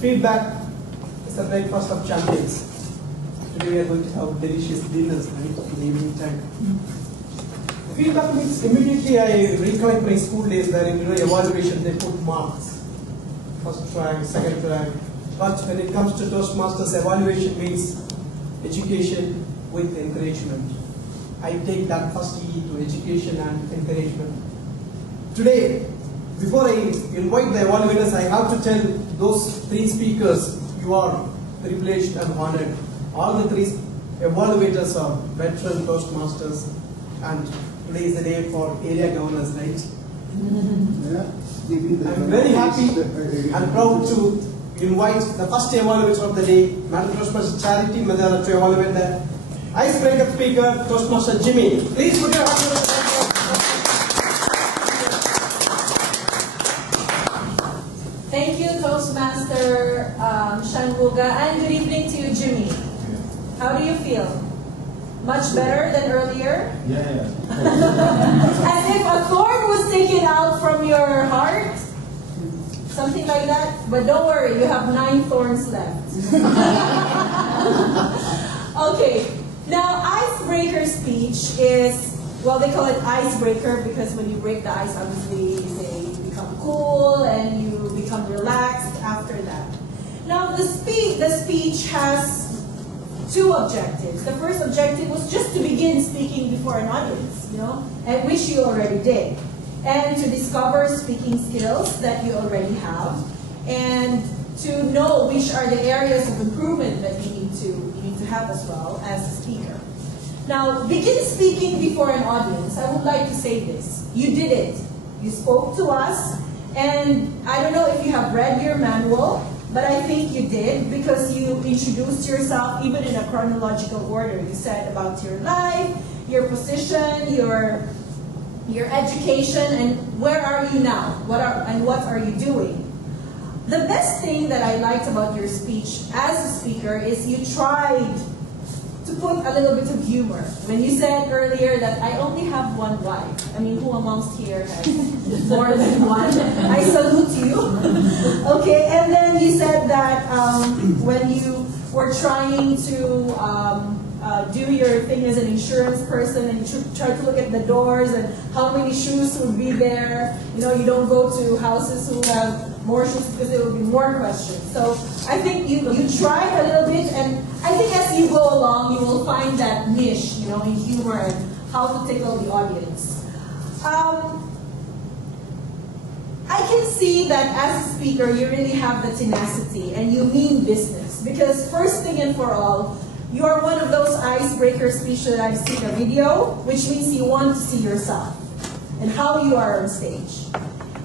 Feedback is the breakfast of champions. Today we are going to have delicious dinners in the evening time. Feedback means immediately I recollect my school days where in evaluation they put marks. First rank, second rank. But when it comes to Toastmasters, evaluation means education with encouragement. I take that first E to education and encouragement. Today, before I invite the evaluators, I have to tell those three speakers, you are privileged and honored. All the three evaluators are veteran Toastmasters, and today is the day for area governors, right? Yeah. I'm very happy and proud to invite the first evaluator of the day, Madam Toastmaster Charity Madara, to evaluate the icebreaker speaker, Toastmaster Jimmy. Please put your hands together. Thank you, Toastmaster Shanmuga, and good evening to you, Jimmy. How do you feel? Much better than earlier? Yeah. As if a thorn was taken out from your heart? Something like that? But don't worry, you have 9 thorns left. Okay, now icebreaker speech is, well, they call it icebreaker because when you break the ice, obviously you become cool and you become relaxed after that. Now the speech has 2 objectives. The first objective was just to begin speaking before an audience, and which you already did, and to discover speaking skills that you already have, and to know which are the areas of improvement that you need to have as well as a speaker. Now, begin speaking before an audience. I would like to say this. You did it. You spoke to us, and I don't know if you have read your manual, but I think you did because you introduced yourself even in a chronological order. You said about your life, your position, your education, and where are you now? What are you doing? The best thing that I liked about your speech as a speaker is you tried to put a little bit of humor. When you said earlier that I only have 1 wife, I mean, who amongst here has more than one? I salute you. Okay, and then you said that when you were trying to do your thing as an insurance person and you try to look at the doors and how many shoes would be there, you don't go to houses who have more shoes because there will be more questions. So I think you tried a little bit, and I think as you go along, you will find that niche, in humor and how to tickle the audience. I can see that as a speaker, you really have the tenacity and you mean business. Because first thing and for all, you are one of those icebreaker speeches that I've seen a video, which means you want to see yourself and how you are on stage.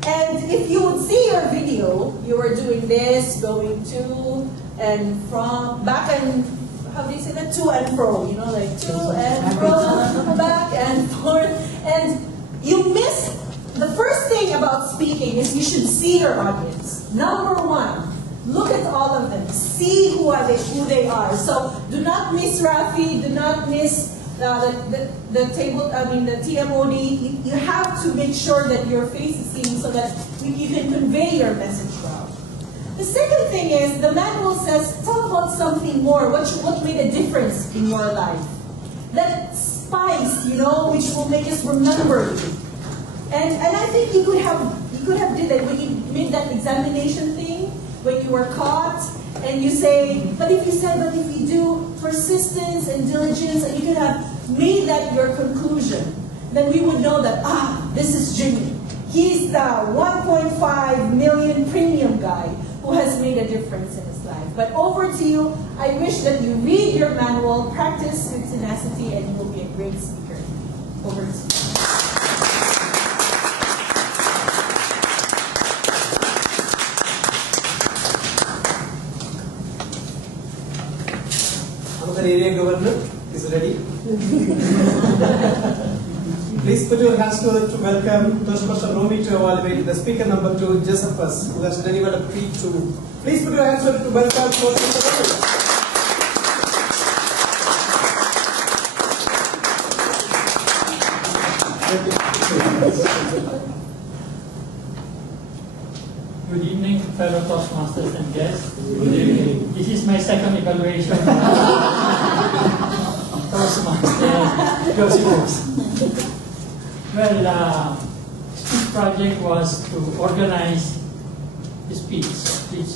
And if you would see your video, you were doing this, going to and from, back and, how do you say that? To and fro, like to and fro, back and forth. And you miss, the first thing about speaking is you should see your audience. Number 1, look at all of them. See who they are. So do not miss Rafi, do not miss the TMOD. You have to make sure that your face is seen so that you can convey your message well. The second thing is, the manual says, talk about something more. What made a difference in your life? That spice, which will make us remember you. And I think you could have did that when you made that examination thing, when you were caught, and you say, but if you do persistence and diligence, and you could have made that your conclusion, then we would know that, this is Jimmy. He's the 1.5 million premium guy who has made a difference in his life. But over to you. I wish that you read your manual, practice with tenacity, and you will be a great speaker. Over to you. Area Governor is ready. Please put your hands together to welcome Toastmaster Romy to evaluate the speaker number 2, Josephus, who has delivered a treat to. Please put your hands together to welcome Toastmaster Romy. Good evening, fellow Toastmasters and guests. Good evening. This is my second evaluation of Toastmasters. Well, this project was to organize the speech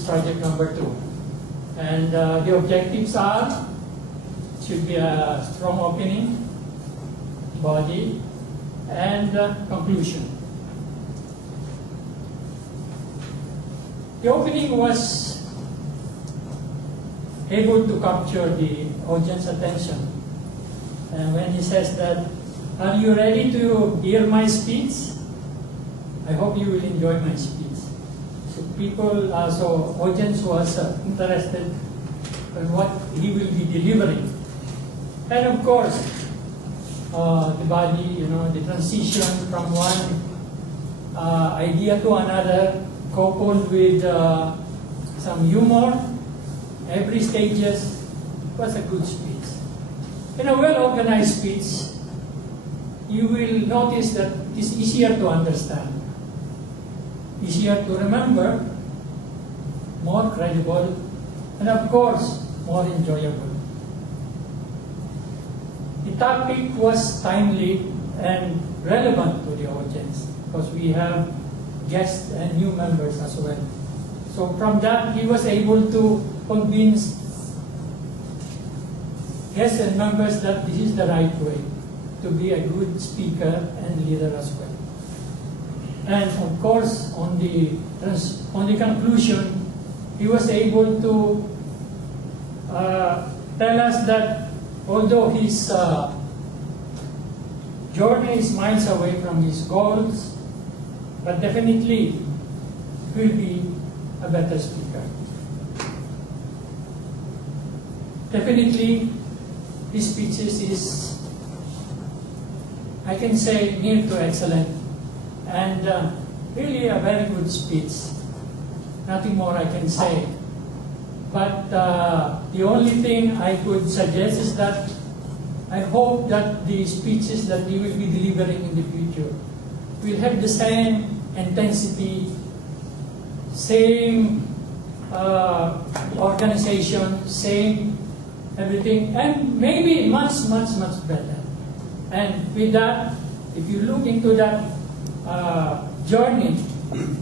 project number 2. And the objectives are, should be a strong opening, body, and conclusion. The opening was able to capture the audience attention. And when he says that, are you ready to hear my speech? I hope you will enjoy my speech. So people, so audience was interested in what he will be delivering. And of course, the body, the transition from one idea to another, coupled with some humor, every stages, was a good speech. In a well-organized speech, you will notice that it is easier to understand, easier to remember, more credible, and of course, more enjoyable. The topic was timely and relevant to the audience because we have guests and new members as well. So from that, he was able to convince guests and members that this is the right way to be a good speaker and leader as well. And of course, on the conclusion, he was able to tell us that although his journey is miles away from his goals, but definitely will be a better speaker. Definitely, his speeches is, I can say, near to excellent, and really a very good speech. Nothing more I can say. But the only thing I could suggest is that I hope that the speeches that he will be delivering in the future will have the same intensity, same organization, same everything, and maybe much, much, much better. And with that, if you look into that journey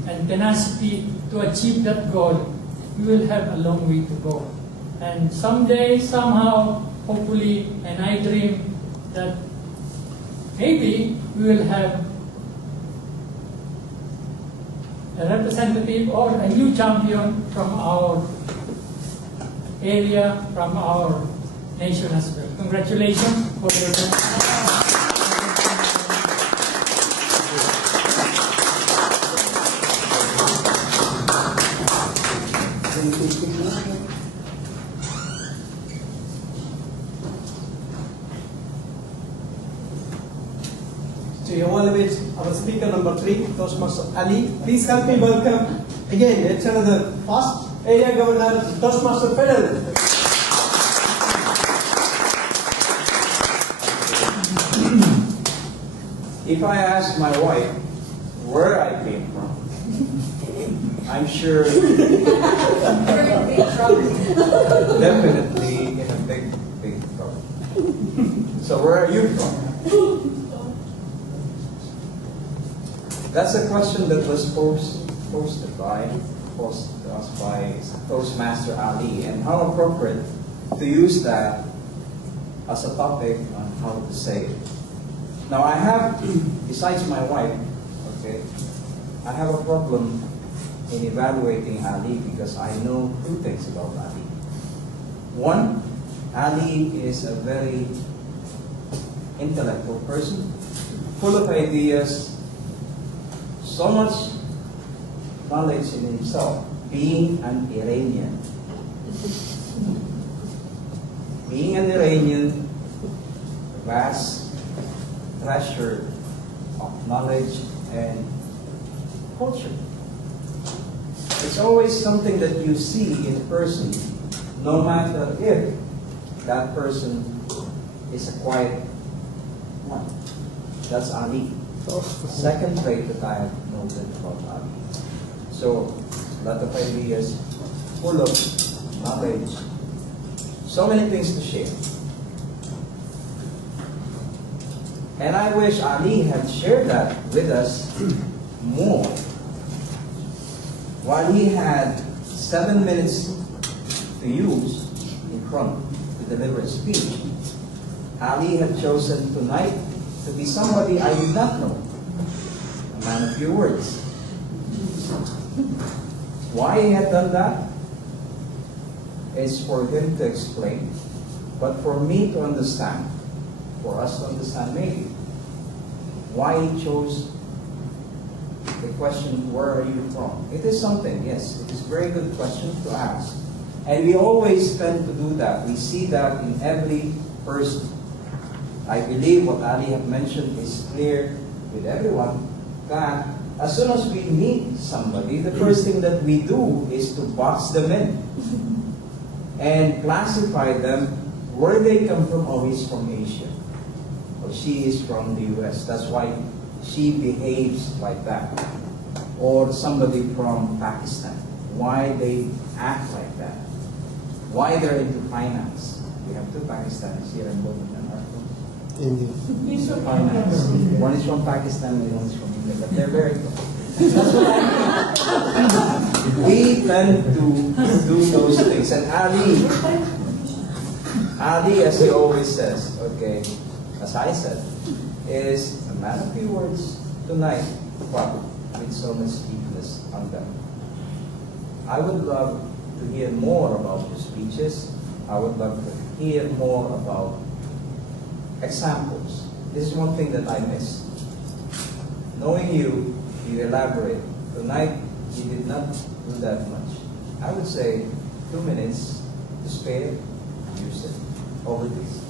and tenacity to achieve that goal, you will have a long way to go. And someday, somehow, hopefully, and I dream that maybe we will have a representative or a new champion from our area, from our nation as well. Congratulations for your To evaluate our speaker number 3, Toastmaster Ali. Please help me welcome again, it's another first area governor, Toastmaster Federal. If I ask my wife where I came from, I'm sure definitely in a big, big trouble. So where are you from? That's a question that was posed to us by Toastmaster Ali, and how appropriate to use that as a topic on how to say it. Now I have, besides my wife, okay, I have a problem in evaluating Ali because I know 2 things about Ali. One, Ali is a very intellectual person, full of ideas, so much knowledge in himself, being an Iranian. Being an Iranian, vast treasure of knowledge and culture. It's always something that you see in a person, no matter if that person is a quiet one. That's Ali. Second trait that I have noted about Ali. So a lot of ideas, full of knowledge, so many things to share. And I wish Ali had shared that with us more. While he had 7 minutes to use in front to deliver a speech, Ali had chosen tonight to be somebody I did not know, a man of few words. Why he had done that is for him to explain, but for me to understand, for us to understand maybe, why he chose the question, where are you from? It is something, yes, it is a very good question to ask. And we always tend to do that. We see that in every person. I believe what Ali had mentioned is clear with everyone, that as soon as we meet somebody, the first thing that we do is to box them in and classify them where they come from. Oh, he's from Asia. Or she is from the US. That's why she behaves like that. Or somebody from Pakistan. Why they act like that. Why they're into finance. We have two Pakistanis here in Bogota. India. Finance. One is from Pakistan and one is from India, but they're very close. That's what I mean. We tend to do those things. And Ali, as he always says, okay, as I said, is a man of few words tonight, but with so much deepness on them. I would love to hear more about your speeches. I would love to hear more about examples. This is one thing that I miss. Knowing you, you elaborate. Tonight, you did not do that much. I would say 2 minutes to spare, use it over this.